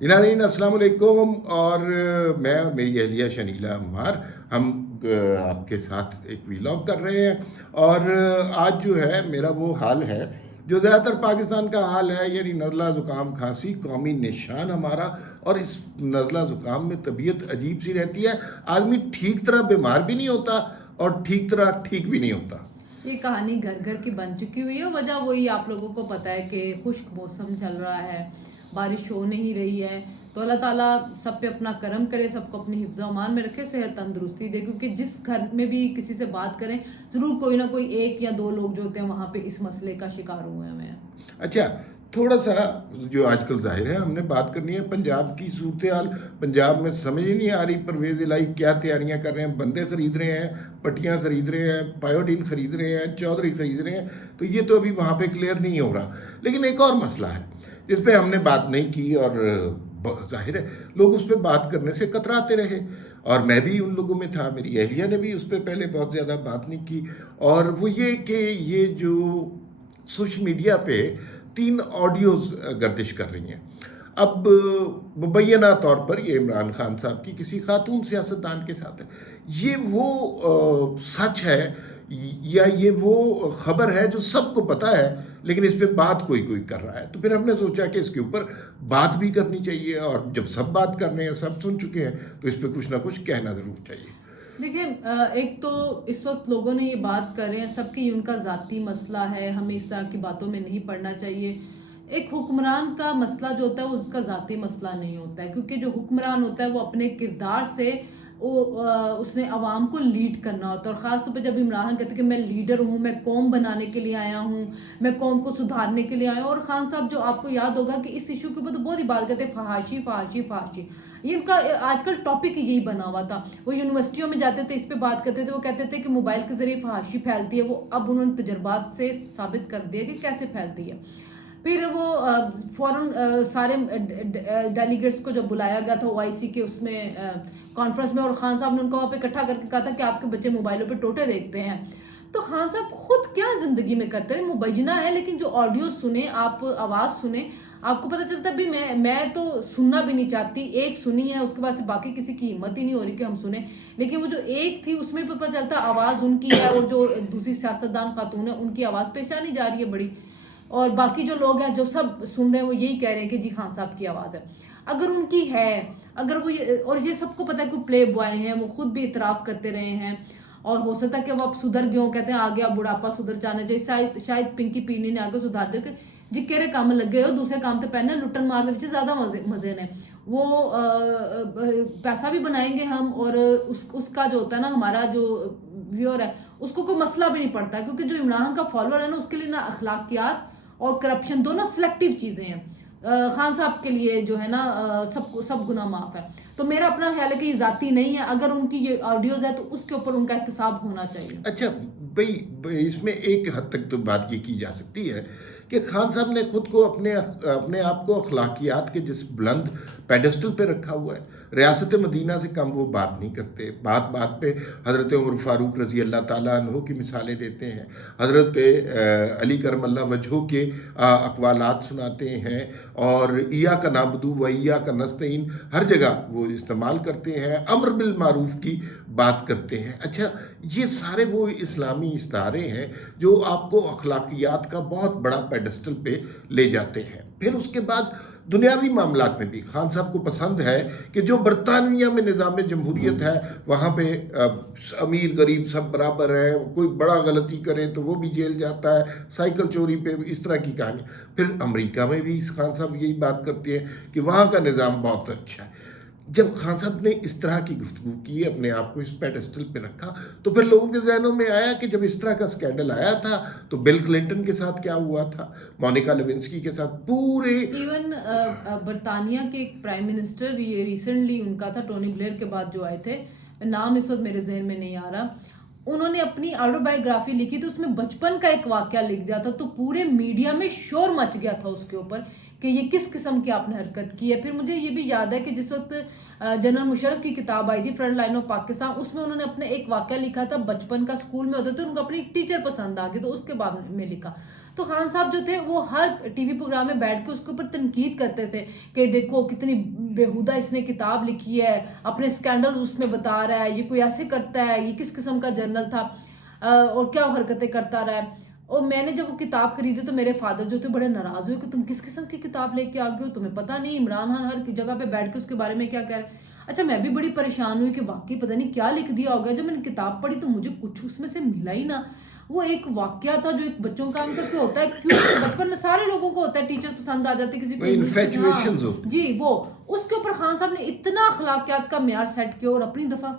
ناظرین السلام علیکم، اور میں اور میری اہلیہ شنیلا عمار ہم آپ کے ساتھ ایک ویلاگ کر رہے ہیں، اور آج جو ہے میرا وہ حال ہے جو زیادہ تر پاکستان کا حال ہے، یعنی نزلہ زکام کھانسی قومی نشان ہمارا. اور اس نزلہ زکام میں طبیعت عجیب سی رہتی ہے، آدمی ٹھیک طرح بیمار بھی نہیں ہوتا اور ٹھیک طرح ٹھیک بھی نہیں ہوتا. یہ کہانی گھر گھر کی بن چکی ہوئی ہے. وجہ وہی آپ لوگوں کو پتہ ہے کہ خشک موسم چل رہا ہے، بارش ہو نہیں رہی ہے. تو اللہ تعالیٰ سب پہ اپنا کرم کرے، سب کو اپنی حفظ و امان میں رکھے، صحت تندرستی دے. کیونکہ جس گھر میں بھی کسی سے بات کریں ضرور کوئی نہ کوئی ایک یا دو لوگ جو ہوتے ہیں وہاں پہ اس مسئلے کا شکار ہوئے ہوئے ہیں. اچھا، تھوڑا سا جو آج کل ظاہر ہے ہم نے بات کرنی ہے پنجاب کی صورتحال. پنجاب میں سمجھ ہی نہیں آ رہی پرویز الہی کیا تیاریاں کر رہے ہیں. بندے خرید رہے ہیں، پٹیاں خرید رہے ہیں، پایوڈین خرید رہے ہیں، چودھری خرید رہے ہیں. تو یہ تو ابھی وہاں پہ کلیئر نہیں ہو رہا. لیکن ایک اور مسئلہ ہے جس پہ ہم نے بات نہیں کی، اور ظاہر ہے لوگ اس پہ بات کرنے سے کتراتے رہے، اور میں بھی ان لوگوں میں تھا. میری اہلیہ نے بھی اس پہ پہلے بہت زیادہ بات نہیں کی. اور وہ یہ کہ یہ جو سوشل میڈیا پہ 3 آڈیوز گردش کر رہی ہیں. اب مبینہ طور پر یہ عمران خان صاحب کی کسی خاتون سیاستدان کے ساتھ ہے. یہ وہ سچ ہے یا یہ وہ خبر ہے جو سب کو پتہ ہے، لیکن اس پہ بات کوئی کوئی کر رہا ہے. تو پھر ہم نے سوچا کہ اس کے اوپر بات بھی کرنی چاہیے، اور جب سب بات کر رہے ہیں، سب سن چکے ہیں، تو اس پہ کچھ نہ کچھ کہنا ضرور چاہیے. دیکھیں، ایک تو اس وقت لوگوں نے یہ بات کر رہے ہیں، سب کی ان کا ذاتی مسئلہ ہے، ہمیں اس طرح کی باتوں میں نہیں پڑنا چاہیے. ایک حکمران کا مسئلہ جو ہوتا ہے وہ اس کا ذاتی مسئلہ نہیں ہوتا ہے، کیونکہ جو حکمران ہوتا ہے وہ اپنے کردار سے اس نے عوام کو لیڈ کرنا ہوتا ہے. اور خاص طور پہ جب عمران کہتے ہیں کہ میں لیڈر ہوں، میں قوم بنانے کے لیے آیا ہوں، میں قوم کو سدھارنے کے لیے آیا ہوں. اور خان صاحب جو آپ کو یاد ہوگا کہ اس ایشو کے اوپر تو بہت ہی بات کرتے ہیں، فحاشی فحاشی فحاشی. یہ ان کا آج کل ٹاپک یہی بنا ہوا تھا. وہ یونیورسٹیوں میں جاتے تھے، اس پہ بات کرتے تھے. وہ کہتے تھے کہ موبائل کے ذریعے فحاشی پھیلتی ہے. وہ اب انہوں نے تجربات سے ثابت کر دیا کہ کیسے پھیلتی ہے. پھر وہ فوراً سارے ڈیلیگیٹس کو جب بلایا گیا تھا OIC کے اس میں کانفرنس میں، اور خان صاحب نے ان کو وہاں پہ اکٹھا کر کے کہا تھا کہ آپ کے بچے موبائلوں پہ ٹوٹے دیکھتے ہیں. تو خان صاحب خود کیا زندگی میں کرتے ہیں، مبینہ ہے، لیکن جو آڈیو سنیں آپ، آواز سنیں، آپ کو پتہ چلتا ہے. بھی میں تو سننا بھی نہیں چاہتی. ایک سنی ہے، اس کے بعد سے باقی کسی کی ہمت ہی نہیں ہو رہی کہ ہم سنیں. لیکن وہ جو ایک تھی اس میں پتہ چلتا آواز ان کی ہے، اور جو دوسری سیاستدان خاتون ہے ان کی آواز پہچانی جا رہی ہے بڑی. اور باقی جو لوگ ہیں جو سب سن رہے ہیں وہ یہی کہہ رہے ہیں کہ جی خان صاحب کی آواز ہے. اگر ان کی ہے، اگر وہ اور یہ سب کو پتہ ہے کہ وہ پلے بوائے ہیں، وہ خود بھی اعتراف کرتے رہے ہیں، اور ہو سکتا ہے کہ وہ اب سدھر گئے ہوں. کہتے ہیں آگے اب بڑھاپا سدھر جانا چاہیے. شاید پنکی پینی نے آگے سدھار دیا کہ جی کہڑے کام لگے ہو، دوسرے کام تو پہنے لٹن مارنے وچ زیادہ مزے نے. وہ پیسہ بھی بنائیں گے ہم، اور اس کا جو ہوتا ہے نا ہمارا جو ویور ہے اس کو کوئی مسئلہ بھی نہیں پڑتا. کیونکہ جو عمران کا فالوور ہے نا اس کے لیے نہ اخلاقیات اور کرپشن دونوں سلیکٹیو چیزیں ہیں. خان صاحب کے لیے جو ہے نا سب گناہ معاف ہے. تو میرا اپنا خیال ہے کہ یہ ذاتی نہیں ہے. اگر ان کی یہ آڈیوز ہے تو اس کے اوپر ان کا احتساب ہونا چاہیے. اچھا بھائی، اس میں ایک حد تک تو بات یہ کی جا سکتی ہے کہ خان صاحب نے خود کو اپنے آپ کو اخلاقیات کے جس بلند پیڈسٹل پہ رکھا ہوا ہے. ریاست مدینہ سے کم وہ بات نہیں کرتے. بات بات پہ حضرت عمر فاروق رضی اللہ تعالیٰ عنہ کی مثالیں دیتے ہیں، حضرت علی کرم اللہ وجہہ کے اقوالات سناتے ہیں، اور ایاک نعبد و ایاک نستعین ہر جگہ وہ استعمال کرتے ہیں. امر بالمعروف کی بات کرتے ہیں. اچھا، یہ سارے وہ اسلامی استعارے ہیں جو آپ کو اخلاقیات کا بہت بڑا پیڈسٹل پہ لے جاتے ہیں. پھر اس کے بعد دنیاوی معاملات میں بھی خان صاحب کو پسند ہے کہ جو برطانیہ میں نظام جمہوریت ہے وہاں پہ امیر غریب سب برابر ہیں، کوئی بڑا غلطی کرے تو وہ بھی جیل جاتا ہے، سائیکل چوری پہ اس طرح کی کہانی. پھر امریکہ میں بھی خان صاحب یہی بات کرتے ہیں کہ وہاں کا نظام بہت اچھا ہے. جب خان صاحب نے اس طرح کی گفتگو کی، اپنے آپ کو اس پیڈسٹل پہ رکھا، تو پھر لوگوں کے ذہنوں میں آیا کہ جب اس طرح کا سکینڈل آیا تھا تو بل کلنٹن کے ساتھ کیا ہوا تھا، مونیکا لیونسکی کے ساتھ، پورے ایون برطانیہ کے ایک پرائم منسٹر یہ ریسنٹلی ان کا تھا ٹونی بلیئر کے بعد جو آئے تھے، نام اس وقت میرے ذہن میں نہیں آ رہا. انہوں نے اپنی آٹو بایوگرافی لکھی تو اس میں بچپن کا ایک واقعہ لکھ دیا تھا. تو پورے میڈیا میں شور مچ گیا تھا اس کے اوپر کہ یہ کس قسم کی آپ نے حرکت کی ہے. پھر مجھے یہ بھی یاد ہے کہ جس وقت جنرل مشرف کی کتاب آئی تھی فرنٹ لائن آف پاکستان، اس میں انہوں نے اپنے ایک واقعہ لکھا تھا بچپن کا. اسکول میں ہوتا تھا ان کو اپنی ٹیچر پسند آ گئی تو اس کے بعد میں لکھا. تو خان صاحب جو تھے وہ ہر ٹی وی پروگرام میں بیٹھ کے اس کے اوپر تنقید کرتے تھے کہ دیکھو کتنی بیہودہ اس نے کتاب لکھی ہے, اپنے اسکینڈلز اس میں بتا رہا ہے, یہ کوئی ایسے کرتا ہے, یہ کس قسم کا جرنل تھا اور کیا حرکتیں کرتا رہا ہے. اور میں نے جب وہ کتاب خریدی تو میرے فادر جو تھے بڑے ناراض ہوئے کہ تم کس قسم کی کتاب لے کے آ گئے ہو, تمہیں پتہ نہیں عمران خان ہر جگہ پہ بیٹھ کے اس کے بارے میں کیا کہہ رہے ہیں. اچھا میں بھی بڑی پریشان ہوئی کہ واقعی پتہ نہیں کیا لکھ دیا ہوگا. جب میں نے کتاب پڑھی تو مجھے کچھ اس میں سے ملا ہی نہ. وہ ایک واقعہ تھا جو ایک بچوں کا عام طور پہ ہوتا ہے, کیوں بچپن میں سارے لوگوں کو ہوتا ہے, ٹیچر پسند آ جاتے کسی کو, جی وہ اس کے اوپر خان صاحب نے اتنا اخلاقیات کا معیار سیٹ کیا اور اپنی دفعہ.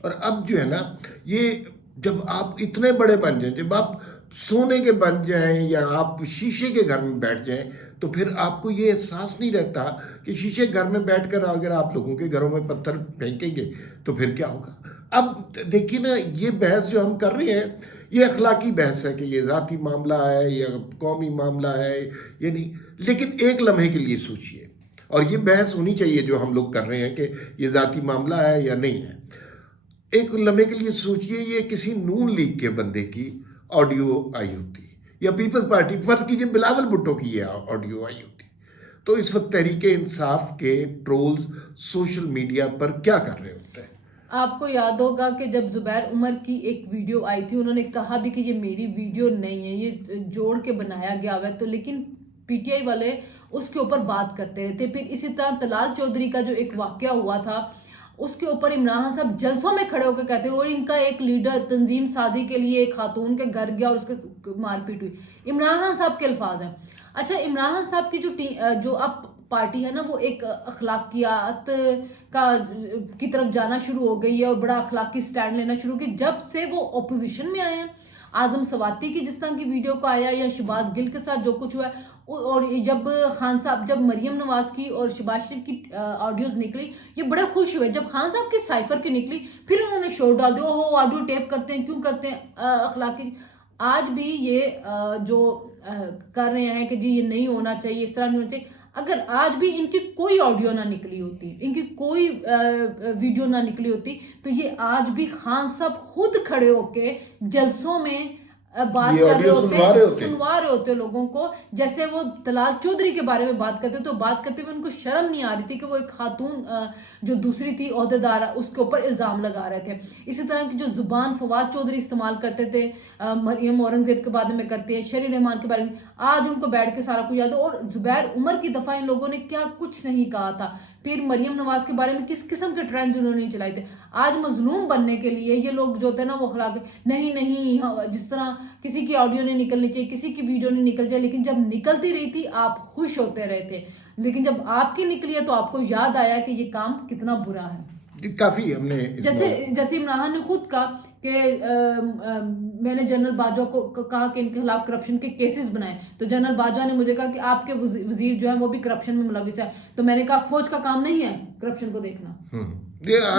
اور اب جو ہے نا یہ جب آپ اتنے بڑے بن جائیں, جب آپ سونے کے بن جائیں یا آپ شیشے کے گھر میں بیٹھ جائیں, تو پھر آپ کو یہ احساس نہیں رہتا کہ شیشے گھر میں بیٹھ کر اگر آپ لوگوں کے گھروں میں پتھر پھینکیں گے تو پھر کیا ہوگا. اب دیکھیے نا یہ بحث جو ہم کر رہے ہیں یہ اخلاقی بحث ہے کہ یہ ذاتی معاملہ ہے یا قومی معاملہ ہے یا نہیں, لیکن ایک لمحے کے لیے سوچئے, اور یہ بحث ہونی چاہیے جو ہم لوگ کر رہے ہیں کہ یہ ذاتی معاملہ ہے یا نہیں ہے. ایک لمحے کے لیے سوچئے یہ کسی نون لیگ کے بندے کی آڈیو آئی ہوتی یا پیپلز پارٹی, فرض کیجئے بلاول بھٹو کی یہ آڈیو آئی ہوتی, تو اس وقت تحریک انصاف کے ٹرولز سوشل میڈیا پر کیا کر رہے ہوتے ہیں. آپ کو یاد ہوگا کہ جب زبیر عمر کی ایک ویڈیو آئی تھی, انہوں نے کہا بھی کہ یہ میری ویڈیو نہیں ہے, یہ جوڑ کے بنایا گیا ہوا ہے, تو لیکن پی ٹی آئی والے اس کے اوپر بات کرتے رہتے. پھر اسی طرح طلال چودھری کا جو ایک واقعہ ہوا تھا اس کے اوپر عمران خان صاحب جلسوں میں کھڑے ہو کے کہتے ہیں, اور ان کا ایک لیڈر تنظیم سازی کے لیے ایک خاتون کے گھر گیا اور اس کے مار پیٹ ہوئی. عمران خان صاحب کے الفاظ ہیں. اچھا عمران خان صاحب کی جو اب پارٹی ہے نا وہ ایک اخلاقیات کی طرف جانا شروع ہو گئی ہے اور بڑا اخلاقی سٹینڈ لینا شروع کی جب سے وہ اپوزیشن میں آئے ہیں. اعظم سواتی کی جس طرح کی ویڈیو کو آیا یا شہباز گل کے ساتھ جو کچھ ہوا ہے, اور جب خان صاحب جب مریم نواز کی اور شہباز شریف کی آڈیوز نکلی یہ بڑے خوش ہوئے. جب خان صاحب کی سائفر کی نکلی پھر انہوں نے شور ڈال دیا, اوہ آڈیو ٹیپ کرتے ہیں, کیوں کرتے ہیں اخلاقی. آج بھی یہ جو کر رہے ہیں کہ جی یہ نہیں ہونا چاہیے, اس طرح نہیں ہونا چاہیے, اگر آج بھی ان کی کوئی آڈیو نہ نکلی ہوتی, ان کی کوئی ویڈیو نہ نکلی ہوتی, تو یہ آج بھی خان صاحب خود کھڑے ہو کے جلسوں میں بات کر رہے ہوتے, سنوا رہے ہوتے لوگوں کو. جیسے وہ طلال چودھری کے بارے میں بات کرتے تو بات کرتے ہوئے ان کو شرم نہیں آ رہی تھی کہ وہ ایک خاتون جو دوسری تھی عہدیدار اس کے اوپر الزام لگا رہے تھے. اسی طرح کی جو زبان فواد چودھری استعمال کرتے تھے, مریم اورنگزیب کے بارے میں کرتے ہیں, شری رحمان کے بارے میں, آج ان کو بیٹھ کے سارا کچھ یاد ہو. اور زبیر عمر کی دفعہ ان لوگوں نے کیا کچھ نہیں کہا تھا. پھر مریم نواز کے بارے میں کس قسم کے ٹرینڈز انہوں نے چلائے تھے. آج مظلوم بننے کے لیے یہ لوگ جو ہوتے ہیں نا وہ اخلاق نہیں, جس طرح کسی کی آڈیو نہیں نکلنی چاہیے, کسی کی ویڈیو نہیں نکل جائے, لیکن جب نکلتی رہی تھی آپ خوش ہوتے رہے تھے, لیکن جب آپ کی نکلی ہے تو آپ کو یاد آیا کہ یہ کام کتنا برا ہے. کافی ہم نے جیسے عمران خان نے خود کہا کہ میں نے جنرل باجوہ کو کہا کہ ان کے خلاف کرپشن کے کیسز بنائیں, تو جنرل باجوہ نے مجھے کہا کہ آپ کے وزیر جو ہیں وہ بھی کرپشن میں ملوث ہے. تو میں نے کہا فوج کا کام نہیں ہے کرپشن کو دیکھنا.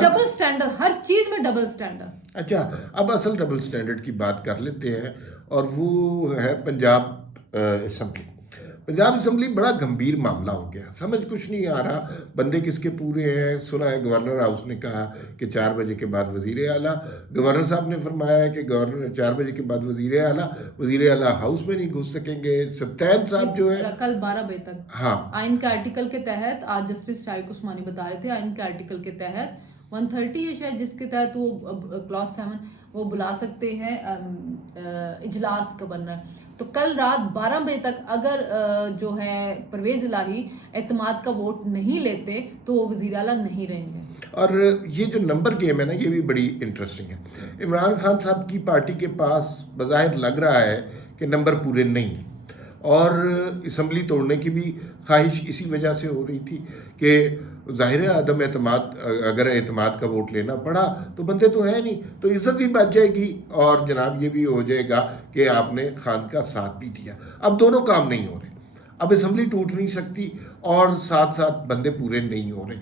ڈبل سٹینڈرڈ, ہر چیز میں ڈبل سٹینڈرڈ. اچھا اب اصل ڈبل سٹینڈرڈ کی بات کر لیتے ہیں, اور وہ ہے پنجاب اسمبلی. پنجاب اسمبلی بڑا گمبھیر معاملہ ہو گیا, سمجھ کچھ نہیں آ رہا بندے کس کے پورے ہیں. سنا ہے گورنر ہاؤس نے کہا کہ 4 بجے کے بعد وزیر اعلیٰ, گورنر صاحب نے فرمایا ہے کہ گورنر 4 بجے کے بعد وزیر اعلیٰ ہاؤس میں نہیں گھس سکیں گے. سبتین صاحب جو ہے کل 12 بجے تک, ہاں آئین کے آرٹیکل کے تحت, آج جسٹس شاہد عثمانی بتا رہے تھے, آئین کے آرٹیکل کے تحت 130 ہے شاید جس کے تحت وہ کلاس 7 وہ بلا سکتے ہیں اجلاس گورنر. تو کل رات 12 بجے تک اگر جو ہے پرویز الہی اعتماد کا ووٹ نہیں لیتے تو وہ وزیر اعلیٰ نہیں رہیں گے. اور یہ جو نمبر گیم ہے نا یہ بھی بڑی انٹرسٹنگ ہے. عمران خان صاحب کی پارٹی کے پاس بظاہر لگ رہا ہے کہ نمبر پورے نہیں ہیں, اور اسمبلی توڑنے کی بھی خواہش اسی وجہ سے ہو رہی تھی کہ ظاہر عدم اعتماد, اگر اعتماد کا ووٹ لینا پڑا تو بندے تو ہیں نہیں, تو عزت بھی بچ جائے گی, اور جناب یہ بھی ہو جائے گا کہ آپ نے خان کا ساتھ بھی دیا. اب دونوں کام نہیں ہو رہے, اب اسمبلی ٹوٹ نہیں سکتی اور ساتھ ساتھ بندے پورے نہیں ہو رہے.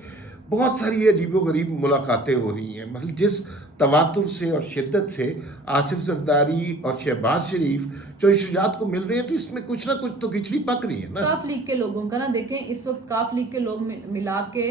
بہت ساری عجیب و غریب ملاقاتیں ہو رہی ہیں, مطلب جس تواتر سے اور شدت سے آصف زرداری اور شہباز شریف جو شجاعت کو مل رہے ہیں, تو اس میں کچھ نہ کچھ تو کھچڑی پک رہی ہے نا. کاف لیگ کے لوگوں کا نا دیکھیں, اس وقت کاف لیگ کے لوگ ملا کے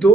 2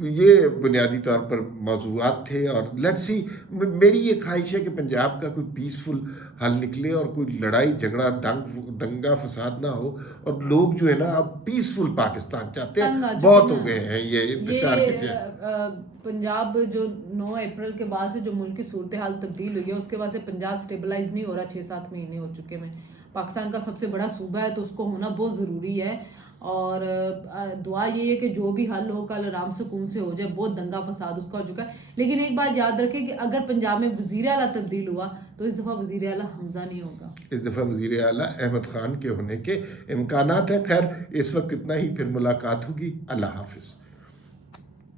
یہ بنیادی طور پر موضوعات تھے، اور لیٹس سی، میری یہ خواہش ہے کہ پنجاب کا کوئی پیسفل حل نکلے اور کوئی لڑائی جھگڑا دنگا فساد نہ ہو، اور لوگ جو ہے نا اب پیسفل پاکستان چاہتے تنگ آ ہیں، چکے بہت ہیں۔ ہو گئے ہیں یہ انتشار کے سے۔ پنجاب جو 9 اپریل کے بعد سے جو ملک کی صورتحال تبدیل ہوئی ہے، اس کے بعد سے پنجاب سٹیبلائز نہیں ہو رہا، 6-7 مہینے ہو چکے ہیں۔ پاکستان کا سب سے بڑا صوبہ ہے تو اس کو ہونا بہت ضروری ہے، اور دعا یہ ہے کہ جو بھی حل ہو کل آرام سکون سے ہو جائے۔ بہت دنگا فساد اس کا ہو چکا ہے، لیکن ایک بات یاد رکھیں کہ اگر پنجاب میں وزیر اعلیٰ تبدیل ہوا تو اس دفعہ وزیر اعلیٰ حمزہ نہیں ہوگا، اس دفعہ وزیر اعلیٰ احمد خان کے ہونے کے امکانات ہیں۔ خیر اس وقت اتنا ہی، پھر ملاقات ہوگی، اللہ حافظ۔